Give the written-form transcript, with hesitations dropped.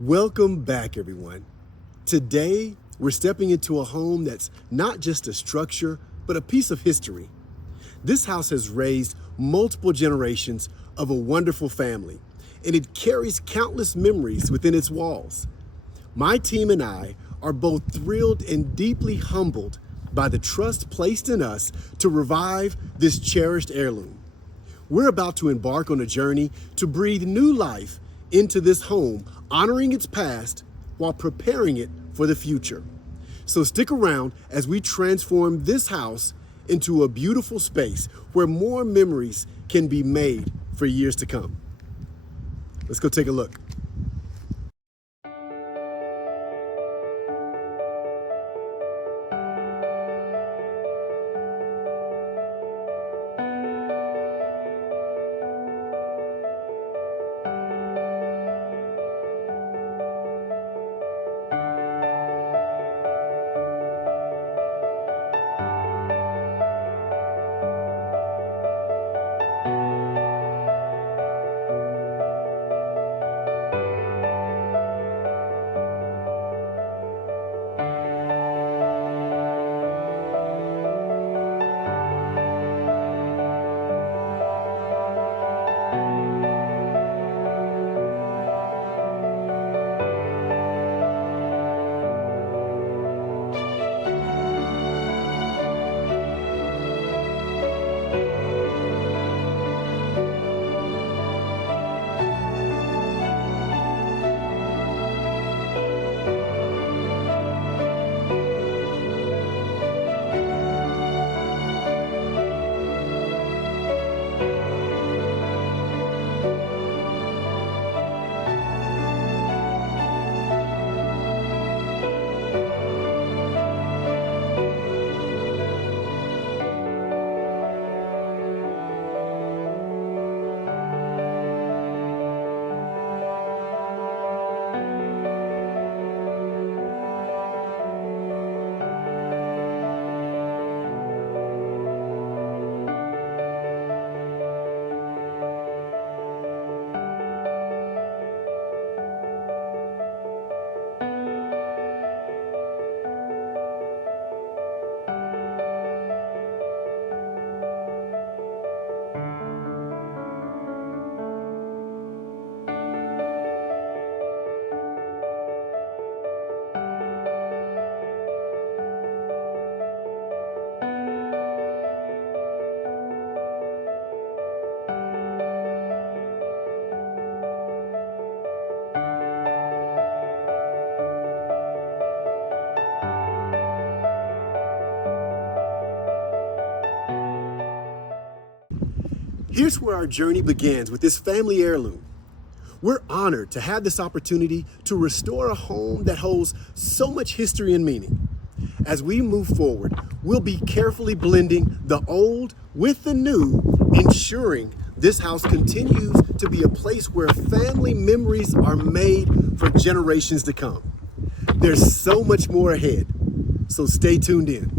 Welcome back, everyone. Today, we're stepping into a home that's not just a structure, but a piece of history. This house has raised multiple generations of a wonderful family, and it carries countless memories within its walls. My team and I are both thrilled and deeply humbled by the trust placed in us to revive this cherished heirloom. We're about to embark on a journey to breathe new life into this home, honoring its past while preparing it for the future. So stick around as we transform this house into a beautiful space where more memories can be made for years to come. Let's go take a look. Here's where our journey begins with this family heirloom. We're honored to have this opportunity to restore a home that holds so much history and meaning. As we move forward, we'll be carefully blending the old with the new, ensuring this house continues to be a place where family memories are made for generations to come. There's so much more ahead, so stay tuned in.